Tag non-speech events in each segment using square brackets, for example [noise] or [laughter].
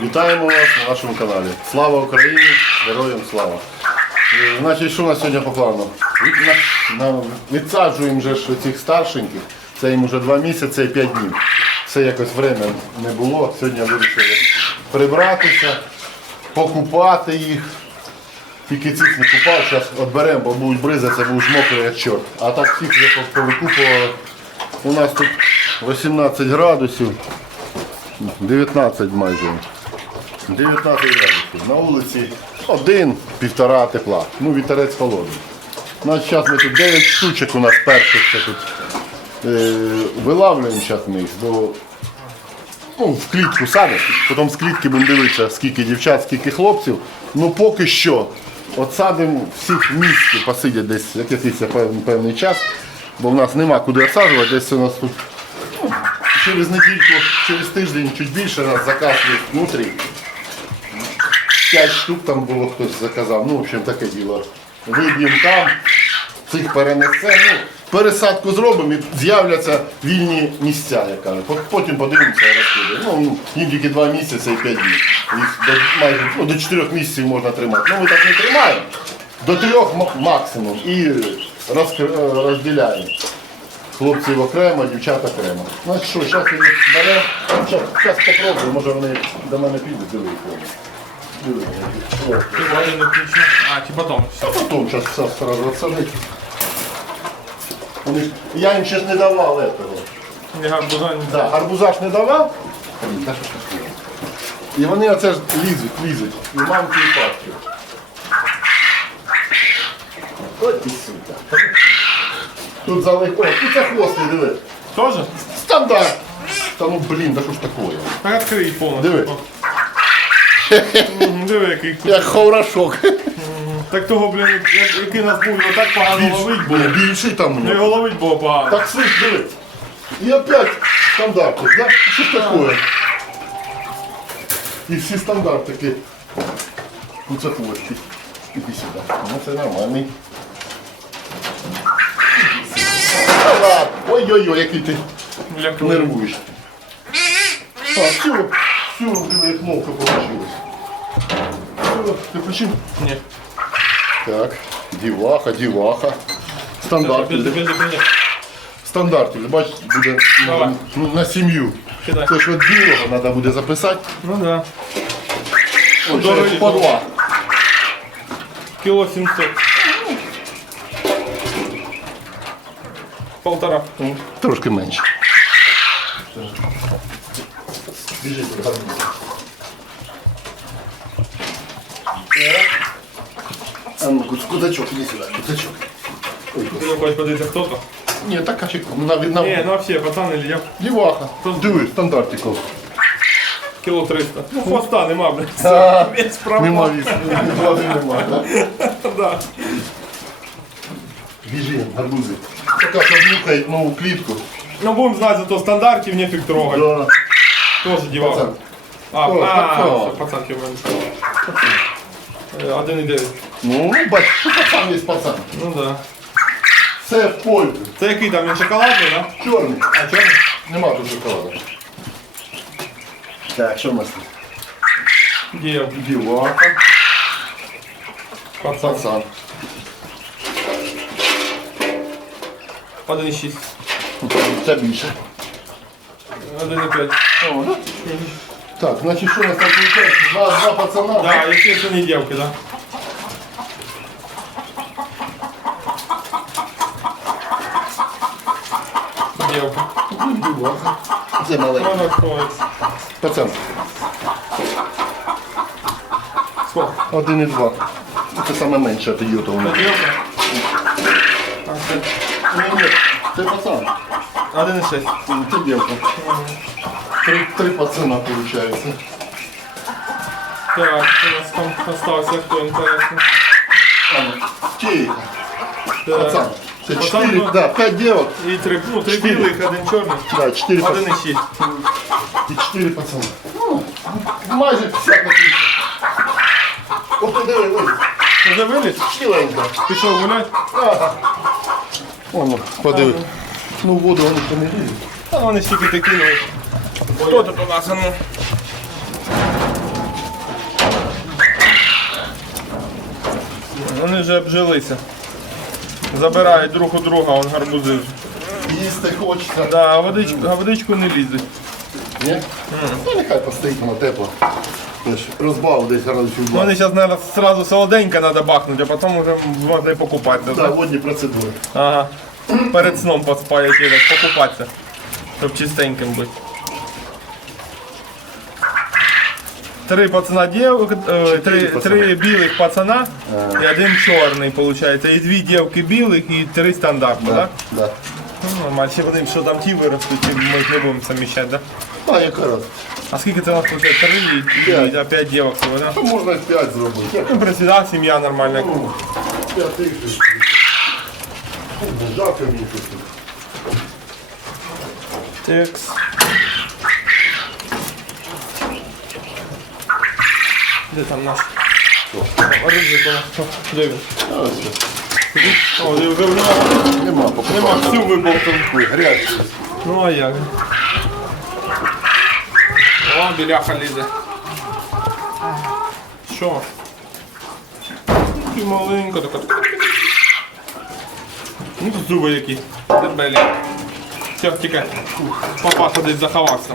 Вітаємо вас на нашому каналі. Слава Україні! Героям слава! Значить, що у нас сьогодні по плану? Відсаджуємо вже ж цих старшеньких. Це їм вже два місяці і п'ять днів. Все якось время не було. Сьогодні вирішили прибратися, покупати їх. Тільки цих не купав, зараз відберемо, бо будуть бризатися, будуть мокрі як чорт. А так всіх вже повикупували. У нас тут 18 градусів. 19 майже. 19 градусів. На вулиці один, півтора тепла. Ну, вітерець холодний. Значить, зараз ми тут 9 штучок у нас перших ще тут е, вилавлюємо зараз ми їх до, ну, в клітку садимо. Потім з клітки будемо дивитися, скільки дівчат, скільки хлопців. Ну поки що. От садимо всіх в місті, посидять десь якийсь певний, час, бо в нас нема куди осаджувати, десь у нас тут через недільку, через тиждень, чуть більше нас є внутрі. П'ять штук там було, хтось заказав. Ну, в общем, таке діло. Виб'ємо там, цих перенесе. Ну, пересадку зробимо і з'являться вільні місця, як кажуть. Потім подивимося розкиди. Ну, їм тільки два місяці і п'ять днів. Їх до, майже, ну, до чотирьох місяців можна тримати. Ну, ми так не тримаємо. До трьох максимум. І розділяємо. Хлопців окремо, дівчат окремо. Значить що, зараз беремо. Зараз попробуємо, може вони до мене підуть, диви. А, чи потом. Все. Потом сейчас все сразу отсадить. Вони ж- Я ще ж не давав этого. Я гарбуза не Да, гарбуза ж не давав. Та що ж таке? І вони оце ж лізуть, лізуть. І мамки, і папки. От і сука. Тут залегко. Тут це хвости, диви. Тоже? Стандарт. Та ну блін, да що ж таке? Так открий повністю. Диви. Диви, який. [laughs] Як ховрашок. Так того, блін, як- який нас був, його так погано ловить було. Більший там у Ну нього. його ловить було погано. Так слышь, диви. І опять стандарти, да? Що ж таке? І всі стандарти. Ну це хвості. Іди сюди. Ну це нормальний. Ой-ой-ой, який ти Як нервуєш. А, все, все, диви, як мовка получилась. Ти почив? Ні. Так, діваха, діваха. Піди, піди. Бачите, буде Давай. на, на сім'ю. Кидай. Це ж от білого треба буде записати. Ну да. Ой, Дорогі. ще по два. Кіло 700. Полтора. Ну, Трошки менше. Біжить, А ну, куц- кудачок, іди сюди, кудачок. Ой, Ти не хочеш подивитися хто то? Ні, так качек, на, на, Ні, ну вообще, пацан или я. Діваха. Диви, стандартиков. Кіло 300. Ну хвоста нема, блядь. [laughs] Весь. Нема вісу, влади нема. да? [laughs] Да. Біжи, гарбузи. Така що внюхають нову клітку. Ну будем знать, зато стандартів нефиг трогать. Да. Тоже. Пацан. А, О, а, пацан. все. Е, 1,9. Ну, бач, пацан є пацан. Ну да. Все в пользу. Це який там він шоколадний, да? Чорний. А чорний? Нема тут шоколаду. Так, що в нас тут? Діяв. Дівака, Пацан. пацан. 1,6. Це більше. 1,5. О, да? Так, значить, що у нас там виходить? Два, два пацана. Да, якщо це не дівки, да? Дівка. Дівака. Це маленький. Вона ходить. Пацан. Сколько? Один і два. Це саме менше тоді у тому. Це дівка? А, це Ні, ні, пацан. 1,6. Це дівка. Три, три пацана виходить. Так, у нас там остався хто інтересний. Тихо. Так. Пацан. Це Пацан, чотири, ну. да, п'ять дівок. І три, ну, три Чотири. білих, один чорний. Да, чотири пацана. 1,6. І чотири пацани. Ну, майже 50 на 50. Ото диви, ой, Вже виліз? ціленька. Пішов гулять? Ага. Воно, подиви. Ну, в воду вони то не лізуть. Та вони стільки ти кинули. Хто тут у нас? ну? Вони вже обжилися. Забирають друг у друга, он гарбузи. Їсти хочеться. Да, а водичку, а водичку не лізуть. Ні? Ну, нехай постоїть вона тепло. Розбав десь градусів. Ну, вони зараз треба сразу солоденько треба бахнути, а потім вже можна і покупати. Да, водні процедури. Ага. Перед сном поспають, покупатися, щоб чистеньким бути. Три пацана дів, е, три, три білих пацана і один чорний, виходить. І дві дівки білих і три стандартні, так? Да. Ну, нормально. Ще будемо, що там ті виростуть, чи ми їх не будемо заміщати, так? А яка раз? А скільки це у нас виходить? Три і, П'ять. і а, п'ять дівок всього, так? То можна і 5 зробити. Ну, присіда, сім'я нормальна. П'ять тисяч. Жарко мені тут. Текс. Де там наш? А де там? Де він? О, де вже в нього. Нема. Нема, всю вибовтав. Грязь. Ну а як? О, біляха лізе. Що? І маленько така. Ну тут зуби які. Дебелі. Все, тікай. Папаша десь заховався.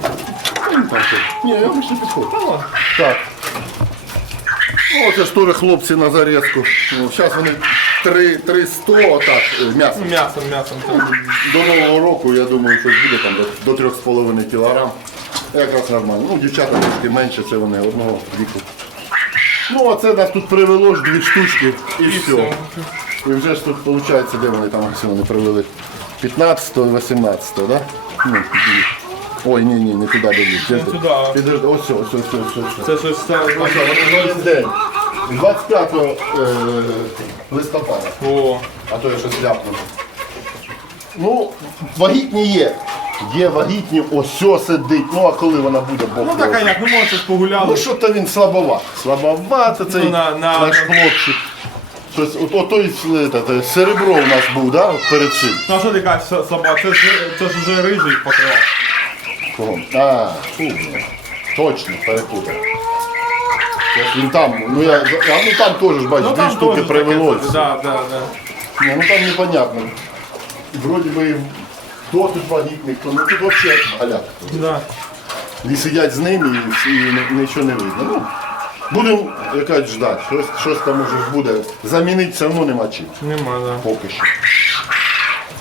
Ні, я більше підходжу. Так. Ну, це ж теж хлопці на зарізку. Ну, зараз вони 3, 300 отак, е, м'ясо. Ну, М'ясом, м'ясом. так. До Нового року, я думаю, щось буде там до, до 3,5 кілограм. Якраз нормально. Ну, дівчата трошки менше, це вони одного віку. Ну, а це нас тут привело ж дві штучки і, все. все. І вже ж тут виходить, де вони там всі вони привели? 15 18 так? Да? Ну, дві. Ой, ні, ні, не туди дивлюсь. Не туди. Підожди, ось, ось, ось, ось, ось. Це щось стало. Ось, ось, ось день. 25 е, листопада. О, А то я щось ляпнув. Ну, вагітні є. Є вагітні, ось все сидить. Ну а коли вона буде, Бог ну його так а як, ну може ж погуляли. Ну що то він слабоват. Слабоват цей Ну, на- на- наш хлопчик. Щось, от, от той е, те, серебро у нас був, да, перед цим. Ну а що ти кажеш, собака? Це ж, це ж вже рижий покривав. Кого? А, фу, точно, перепутав. Він там, ну я, а, ну там теж ж бачиш, дві штуки таке, Да, да, да. Ні, ну там непонятно. Вроді би, хто тут вагітний, ну тут взагалі галяк. Да. І сидять з ними і, всі- і нічого не видно. Ну, будемо якось ждати, щось, щось там може буде. Замінити все одно нема чим. Нема, да. Поки що.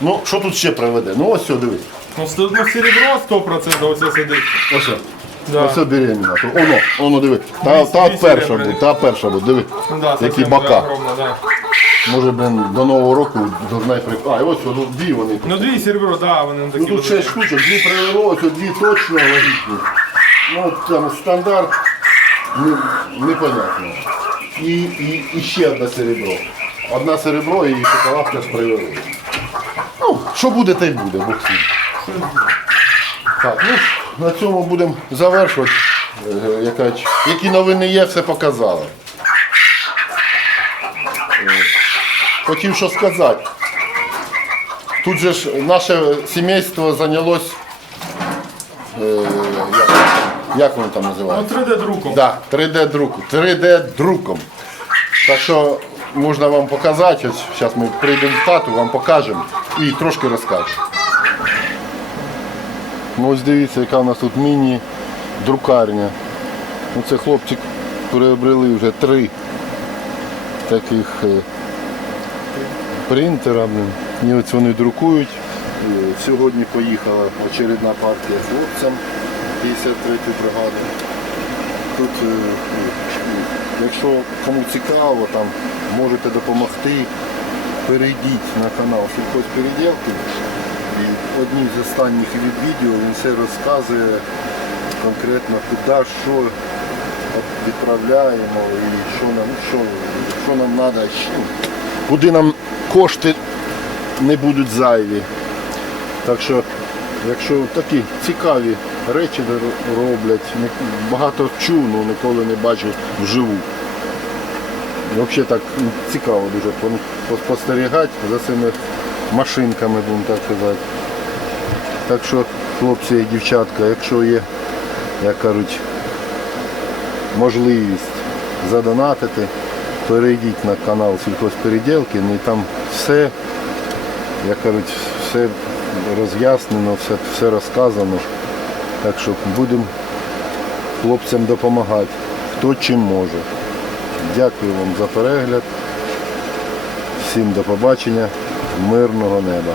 Ну, що тут ще приведе? Ну ось все, дивись. Ну, ну серебро 100% ось сидить. Ось. Да. Все беременна. Оно, воно диви. Та, та перша буде, та перша буде, диви. Ну, да, Які совсем бока. огромна, да. Може, блин, до Нового року должна й при... А, і ось воно, дві вони. Ну дві серебро, да, вони такі. Ну тут великі. шесть штучок, дві привело, ось дві точно вагітні. Ну там стандарт не, непонятно. І, і, і ще одне серебро. Одна серебро і шоколадка з привело. Ну, що буде, те й буде, Бог з ним. Так, ну, на цьому будемо завершувати. Е, яка- Які новини є, все показали. Е, Хотів що сказати. Тут же ж наше сімейство зайнялось. Е, як, як воно там Ну називається? 3D друком. Да, 3D друку. 3D друком. Так що можна вам показати. Зараз ми прийдемо в хату, вам покажемо і трошки розкажемо. Ну ось дивіться, яка у нас тут міні-друкарня. Ну, це хлопчик приобрели вже три таких е, принтера. І ось вони друкують. І Сьогодні поїхала очередна партія хлопцям 53-ї бригади. Тут, е, ну, якщо кому цікаво, там можете допомогти, перейдіть на канал Сільхозпереділки. Одним з останніх відео він все розказує конкретно куди, що відправляємо і що нам, що, що нам треба, куди нам кошти не будуть зайві. Так що, якщо такі цікаві речі роблять, багато але ніколи не бачив вживу. Взагалі так ну, цікаво дуже поспостерігати за цими машинками, будемо так казати. Так що, хлопці і дівчатка, якщо є, як кажуть, можливість задонатити, перейдіть на канал сільхозпереділки, ну і там все, як кажуть, все роз'яснено, все, все розказано. Так що будемо хлопцям допомагати, хто чим може. Дякую вам за перегляд. Всім до побачення, мирного неба.